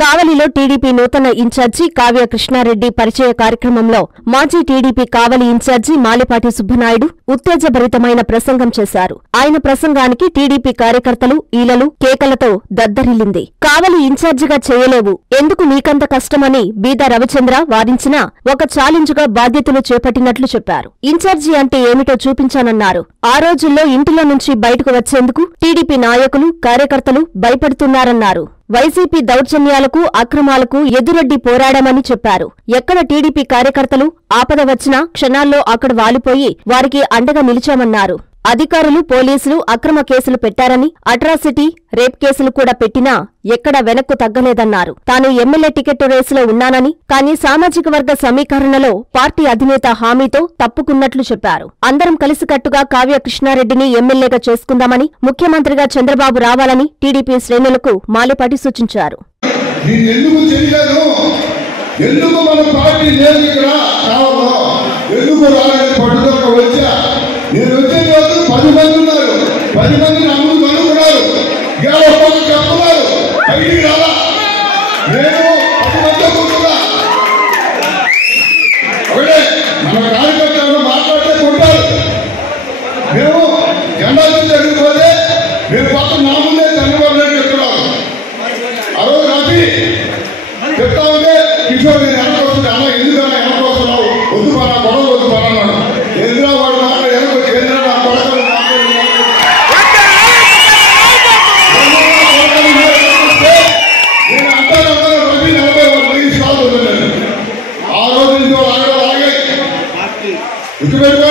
కావలిలో టీడీపీ నూతన ఇన్ఛార్జి కావ్య కృష్ణారెడ్డి పరిచయ కార్యక్రమంలో మాజీ టీడీపీ కావలి ఇన్ఛార్జి మాలిపాటి సుబ్బనాయుడు ఉత్తేజభరితమైన ప్రసంగం చేశారు. ఆయన ప్రసంగానికి టీడీపీ కార్యకర్తలు ఈలలు కేకలతో దద్దరిల్లింది. కావలి ఇన్ఛార్జిగా చేయలేవు, ఎందుకు నీకంత కష్టమని బీదా రవిచంద్ర వారించినా ఒక ఛాలెంజ్గా బాధ్యతలు చేపట్టినట్లు చెప్పారు. ఇన్ఛార్జి అంటే ఏమిటో చూపించానన్నారు. ఆ రోజుల్లో ఇంటిలో నుంచి బయటకు వచ్చేందుకు టీడీపీ నాయకులు కార్యకర్తలు భయపడుతున్నారన్నారు. వైసీపీ దౌర్జన్యాలకు అక్రమాలకు ఎదురొడ్డి పోరాడామని చెప్పారు. ఎక్కడ టీడీపీ కార్యకర్తలు ఆపద వచ్చినా క్షణాల్లో అక్కడ వాలిపోయి వారికి అండగా నిలిచామన్నారు. అధికారులు పోలీసులు అక్రమ కేసులు పెట్టారని, అట్రాసిటీ రేప్ కేసులు కూడా పెట్టినా ఎక్కడా వెనక్కు తగ్గలేదన్నారు. తాను ఎమ్మెల్యే టికెట్ రేసులో ఉన్నానని, కానీ సామాజిక వర్గ సమీకరణలో పార్టీ అధినేత హామీతో తప్పుకున్నట్లు చెప్పారు. అందరం కలిసికట్టుగా కావ్య కృష్ణారెడ్డిని ఎమ్మెల్యేగా చేసుకుందామని, ముఖ్యమంత్రిగా చంద్రబాబు రావాలని టీడీపీ శ్రేణులకు మాలిపాటి సూచించారు. నేను వచ్చే రోజు 10 మంది ఉన్నారు, 10 మంది నా ముందు అనుకున్నారు, చెప్తున్నారు బయటికి రాలా. నేను 10 మంది అనుకుంటున్నా ఒకటే మన కార్యకర్తలు మాట్లాడితే కొట్టారు. మేము జెండా జరిగిపోతే మేము పక్కన నా ముందే చంద్రబాబు నాయుడు చెప్తున్నారు. ఆ రోజు రాత్రి చెప్తా ఉంటే కిషోర్ నేను వెనక వస్తుంది, అన్న ఎందుకన్నా వెనక వస్తున్నావు, వద్దు పరా గొడవ వద్దు పరా అన్నాడు. కేంద్ర వాడు మాట్లాడారు, కేంద్ర నా కొడకలు నేను అంటాను రవి 40 సార్లు వదిలేదు. ఆ రోజు నుంచి ఆగాయి గుర్తుపెట్టుకో.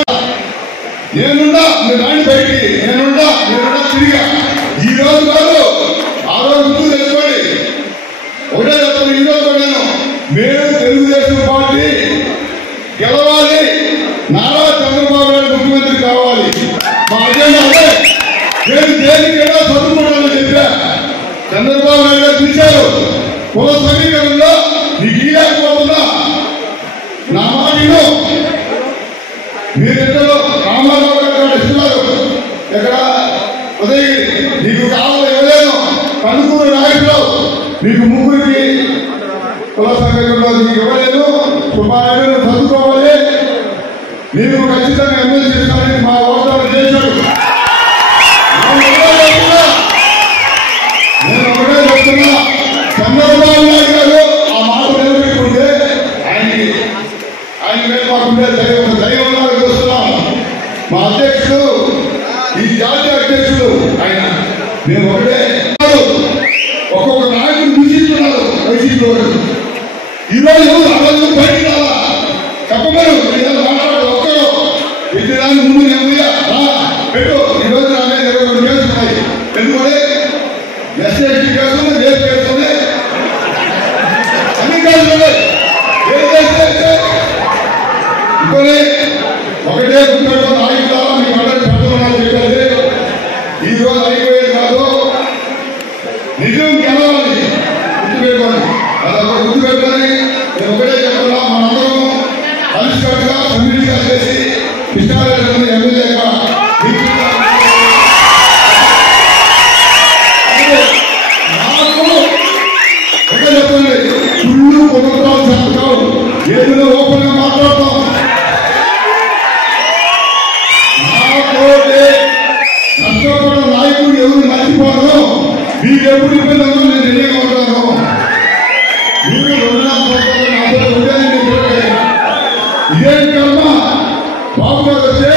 నేనుండా మీరు రాని బయటికి, నేనుండా తిరిగా. ఈ రోజు కాదు, ఆ రోజు గుర్తు తెచ్చుకోండి. ఒకటే చెప్తాను, ఈ రోజు నేను మేము తెలుగుదేశం పార్టీ గెలవాలి, నారా చంద్రబాబు నాయుడు ముఖ్యమంత్రి కావాలి. మా అజెండా అదే. నేను దేనికైనా చదువుకోవాలని చెప్పా. చంద్రబాబు నాయుడు గారు పిలిచారు, కుల సమీకరణలో నీకు ఇవ్వకపోతున్నా నా మాటను మీరెంతలో రామారావు గారు ఇస్తున్నారు. ఎక్కడ ఉదయగిరి నీకు కావాలి ఇవ్వలేను, కనుకూరు నాయకులు నీకు ముగ్గురికి కుల సమీకరణలో నీకు ఇవ్వలేదు, సుమారు చదువుకోవాలి, నీకు ఖచ్చితంగా ఎమ్మెల్యే చేస్తానని మా వాగ్దానం చేశాడు. నేను ఒకటే చెప్తున్నా, చంద్రబాబు నాయుడు గారు ఆ మాట నిలబెట్టుకుంటే ఆయన మీద మాకుండే దైవంలాగా చూస్తున్నాం. మా అధ్యక్షుడు, ఈ జాతీయ అధ్యక్షుడు ఆయన, మేము ఒకటే ఒక్కొక్క నాయకుడు దూషిస్తున్నారు వైసీపీ వాళ్ళు. ఈరోజు అసలు బయటికి రావా చెప్పమరు మాట్లాడు. ఒక్కరు ఎదురాని ముందు నేను పెట్టు. ఈరోజు నా మీద 22 కేసులు ఉన్నాయి. ఎందుకంటే ఎస్సీ కేసులు, రేపు కేసులు, అన్ని కేసులు ఉన్నాయి. ఏం చేస్తే ఇంకొనే ఒకటే గుర్తుపెట్టుకో. నాయకుల మీకు అందరికీ పెద్దలు చెప్పేది ఈ రోజు అయిపోయేది కాదు, నిజం గెలవాలి. గుర్తుపెట్టుకోండి, అదొక గుర్తుపెట్టుకొని నేను ఒకటే చెప్తున్నా, మనందరం కలిసికట్టుగా సమితిగా చేసి కృష్ణారెడ్డి ఎమ్మెల్యేగా ఒకటే చెప్పండి. ఫుల్లు కుటుంబాలు చెప్తాం, ఏదో ఓపెన్ గా మాట్లాడతాం. కష్టపడిన నాయకుడు ఎవరు మర్చిపోను, మీకు ఎప్పుడు ఇబ్బంది ఉందో నేను రెడీగా ఉంటాను. మీరు ఇదేం కర్మ. బాబు గారు వస్తే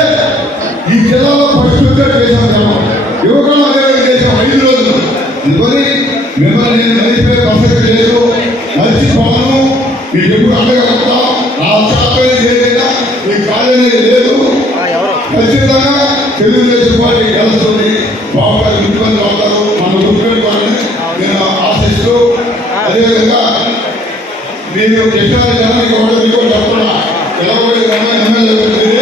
ఈ జిల్లాలో ఫస్ట్ చేసాం కర్మ, యువకులు అదే చేసాం 5 రోజులు. అందుకని మిమ్మల్ని నేను నడిపే ప్రసక్తి లేదు, నడిచిపోను. మీకు ఎప్పుడు అండగా వస్తాం. నా శాతం ఏదైనా మీ కాలేజీ లేదు. ఖచ్చితంగా తెలుగుదేశం పార్టీ గెలుస్తుంది. బాబు గారు ముఖ్యమంత్రి అవుతారు. మన గుర్తుపెట్టుకోవాలని నేను ఆశిస్తూ, అదేవిధంగా మీరు చెప్పారు జనానికి కూడా మీకు చెప్పకుండా ఎలాగో ఎమ్మెల్యే